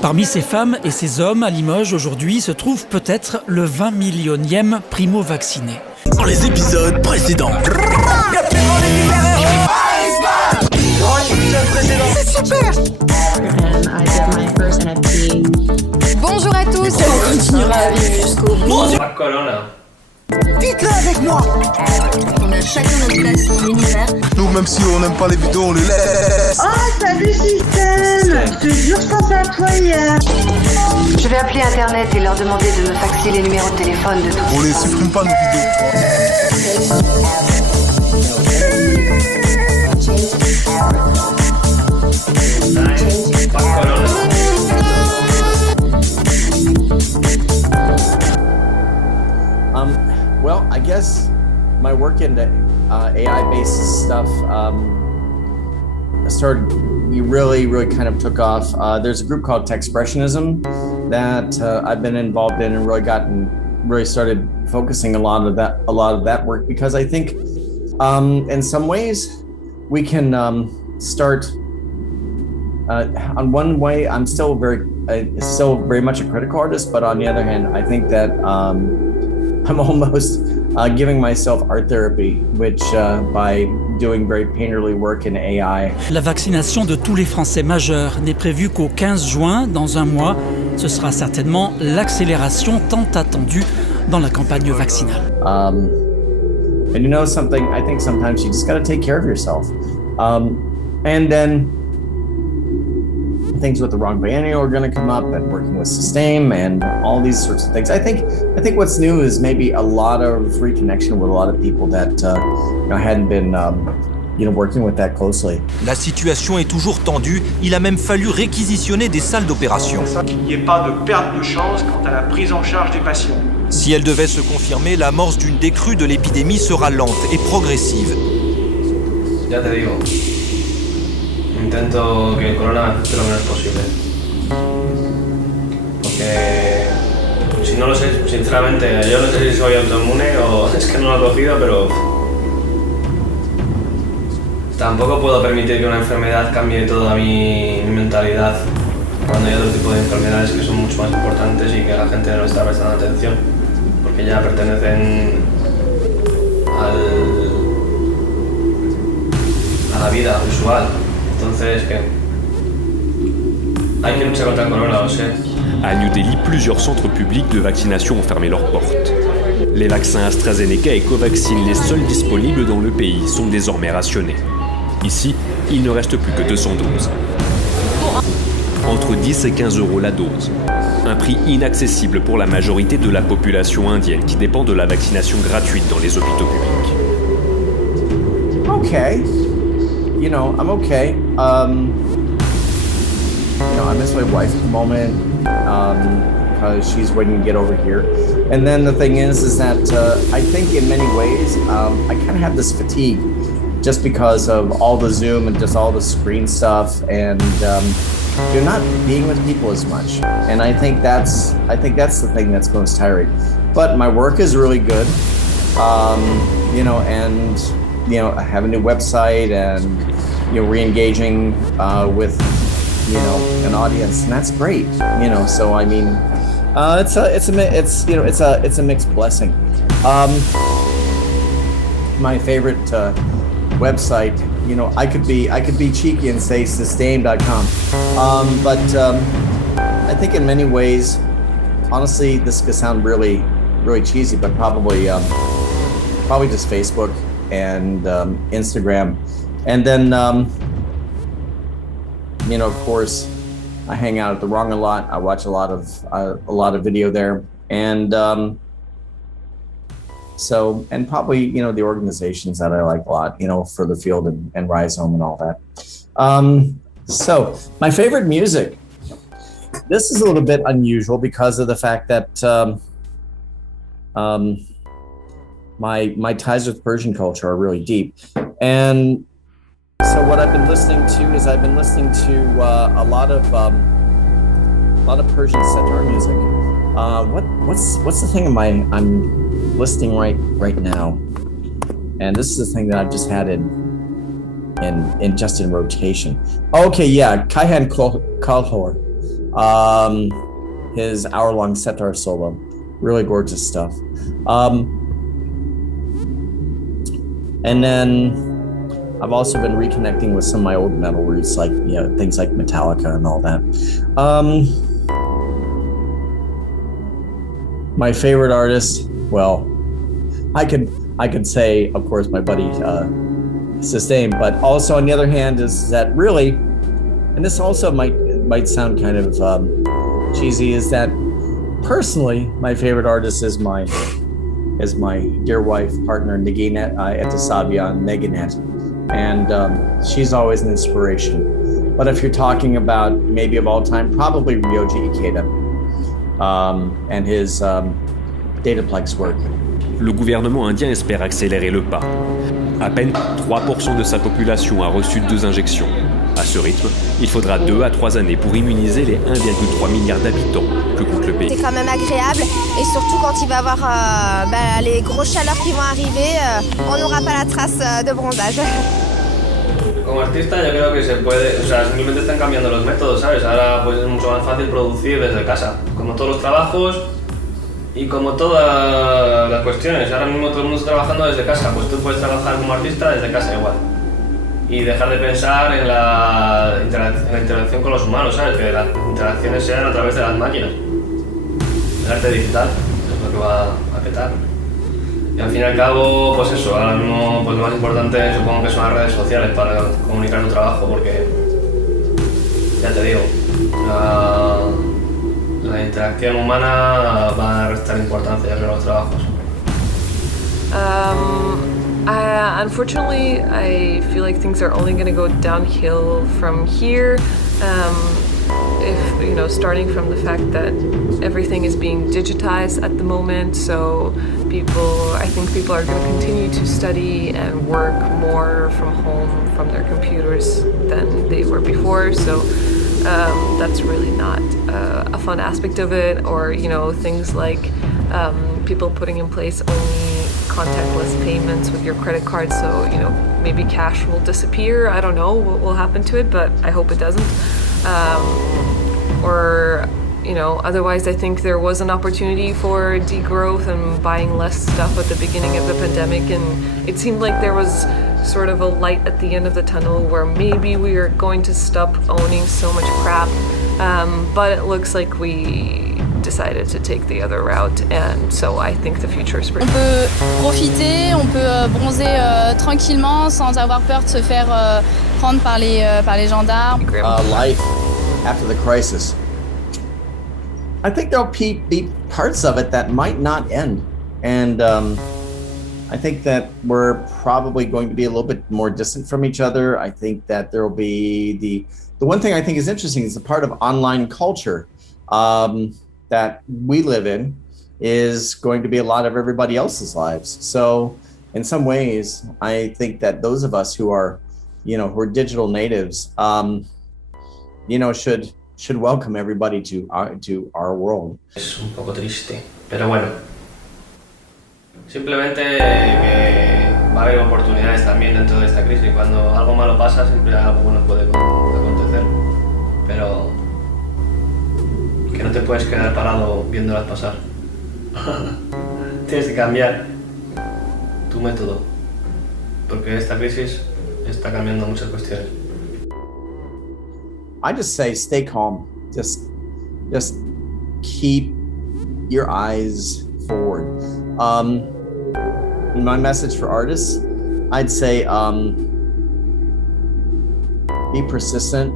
Parmi ces femmes et ces hommes à Limoges aujourd'hui se trouve peut-être le 20 millionième primo-vacciné. Dans les épisodes précédents. C'est super. Bonjour à tous. On continuera à vivre jusqu'au bout. Dites-le avec moi. On a chacun notre place dans l'univers. Nous, même si on n'aime pas les vidéos, on les laisse. Oh, salut Systaime. Je te jure, je pense à toi hier. Je vais appeler Internet et leur demander de me faxer les numéros de téléphone de tous. On les supprime pas, nos vidéos. Well, I guess my work in AI-based stuff really kind of took off. There's a group called Techspressionism that I've been involved in and really started focusing a lot of that work, because I think in some ways we can start. On one way, I'm still very much a critical artist, but on the other hand, I think that I'm almost giving myself art therapy, which by doing very painterly work in AI. La vaccination de tous les Français majeurs n'est prévue qu'au 15 juin, dans un mois. Ce sera certainement l'accélération tant attendue dans la campagne vaccinale. And you know something, I think sometimes you just got to take care of yourself. And then things with the wrong biennial are going to come up, and working with Systaime and all these sorts of things. I think what's new is maybe a lot of reconnection with a lot of people that hadn't been working with that closely. La situation est toujours tendue. Il a même fallu réquisitionner des salles d'opération. Qu'il n'y ait pas de perte de chance quant à la prise en charge des patients. Si elle devait se confirmer, l'amorce d'une décrue de l'épidémie sera lente et progressive. Ya te digo. Intento que el corona me afecte lo menos posible. Porque si no lo sé, sinceramente, yo no sé si soy autoinmune o es que no lo he cogido, pero tampoco puedo permitir que una enfermedad cambie toda mi mentalidad cuando hay otro tipo de enfermedades que son mucho más importantes y que la gente no está prestando atención, porque ya pertenecen a la vida usual. Entonces, ¿qué? Hay que luchar contra el corona, lo sé. À New Delhi, plusieurs centres publics de vaccination ont fermé leurs portes. Les vaccins AstraZeneca et Covaxin, les seuls disponibles dans le pays, sont désormais rationnés. Ici, il ne reste plus que 200 doses. Entre 10 et 15 € la dose. Un prix inaccessible pour la majorité de la population indienne qui dépend de la vaccination gratuite dans les hôpitaux publics. Okay. I'm okay. I miss my wife at the moment because she's waiting to get over here. And then the thing is that I think in many ways I kind of have this fatigue just because of all the Zoom and just all the screen stuff, and you're not being with people as much. And I think that's the thing that's most tiring. But my work is really good, I have a new website and re-engaging with an audience, and that's great. So I mean, it's a mixed blessing. My favorite website, I could be cheeky and say Systaime.com, but I think in many ways, honestly, this could sound really, really cheesy, but probably just Facebook and Instagram, and then of course I hang out at the Wrong a lot. I watch a lot of video there, and and probably the organizations that I like a lot, for the field and Rise Home and all that. So my favorite music, this is a little bit unusual because of the fact that my ties with Persian culture are really deep, and so what I've been listening to is a lot of Persian setar music. What's the thing I'm listening right now, and this is the thing that I've just had in rotation. Okay, yeah, Kaihan Kalhor. his hour-long setar solo, really gorgeous stuff. And then I've also been reconnecting with some of my old metal roots, like things like Metallica and all that. My favorite artist, well, I could say, of course, my buddy Systaime, but also on the other hand is that really, and this also might sound kind of cheesy, is that personally my favorite artist is my dear wife, partner Neginet Etasabia Neginet, and she's always an inspiration. But if you're talking about maybe of all time, probably Ryoji Ikeda and his Dataplex work. Le gouvernement indien espère accélérer le pas. À peine 3% de sa population a reçu 2 injections. À ce rythme, il faudra 2 à 3 années pour immuniser les 1,3 milliard d'habitants que compte le pays. C'est quand même agréable et surtout quand il va y avoir les grosses chaleurs qui vont arriver, on n'aura pas la trace de bronzage. Como artista yo creo que se puede, o sea, simplemente están cambiando los métodos, ¿sabes? Ahora pues es mucho más fácil producir desde casa, como todos los trabajos y como todas las cuestiones. Ahora mismo todo el mundo está trabajando desde casa, pues tú puedes trabajar como artista desde casa igual. Y dejar de pensar en la interacción con los humanos, ¿sabes? Que las interacciones sean a través de las máquinas. El arte digital es lo que va a petar. Y al fin y al cabo, pues eso, ahora mismo pues lo más importante supongo que son las redes sociales para comunicar tu trabajo, porque ya te digo, la interacción humana va a restar importancia en los trabajos. Unfortunately, I feel like things are only going to go downhill from here. If starting from the fact that everything is being digitized at the moment, so I think people are going to continue to study and work more from home, from their computers than they were before. So that's really not a fun aspect of it. Or things like people putting in place only contactless payments with your credit card, so maybe cash will disappear. I don't know what will happen to it, but I hope it doesn't. Otherwise I think there was an opportunity for degrowth and buying less stuff at the beginning of the pandemic, and it seemed like there was sort of a light at the end of the tunnel where maybe we are going to stop owning so much crap, but it looks like we decided to take the other route, and so I think the future is pretty. On peut profiter, on peut bronzer tranquillement sans avoir peur de se faire prendre par les gendarmes. Life after the crisis. I think there'll be parts of it that might not end, and I think that we're probably going to be a little bit more distant from each other. I think that there will be the one thing I think is interesting is the part of online culture that we live in is going to be a lot of everybody else's lives. So in some ways, I think that those of us who are, who are digital natives, should welcome everybody to our world. Es un poco triste, pero bueno. Simplemente que va a haber oportunidades también dentro de esta crisis. Cuando algo malo pasa, siempre algo bueno puede acontecer. Pero que no te puedes quedar parado viéndolas pasar. Tienes que cambiar tu método, porque esta crisis está cambiando muchas cuestiones. I just say stay calm. Just keep your eyes forward. My message for artists, I'd say be persistent,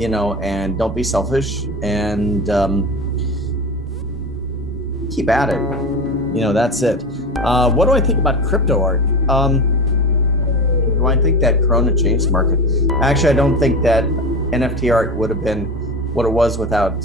and don't be selfish, and keep at it. That's it. What do I think about crypto art? Do I think that Corona changed the market? Actually, I don't think that NFT art would have been what it was without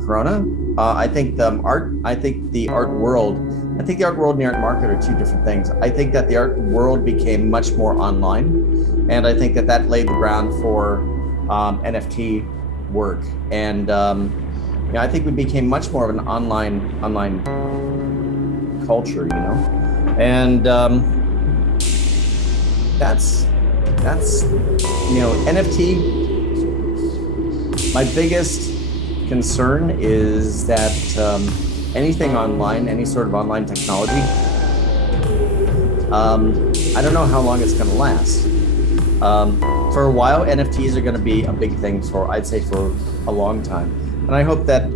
Corona. I think the art world and the art market are two different things. I think that the art world became much more online, and I think that laid the ground for NFT work. And I think we became much more of an online culture, and that's NFT. My biggest concern is that anything online, any sort of online technology, I don't know how long it's going to last. For a while, NFTs are going to be a big thing for, I'd say, for a long time. And I hope that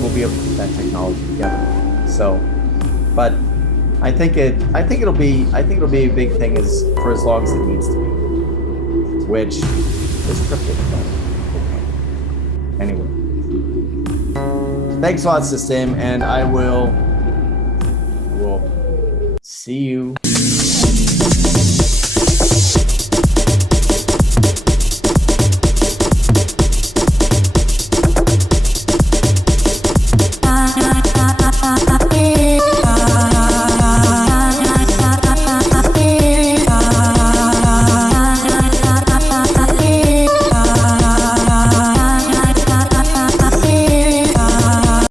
we'll be able to put that technology together. So, but I think it'll be a big thing for as long as it needs to be, which is crypto. Anyway, thanks a lot, Systaime, and I will see you.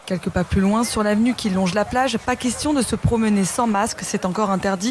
Quelques pas plus loin, sur l'avenue qui longe la plage, pas question de se promener sans masque, c'est encore interdit.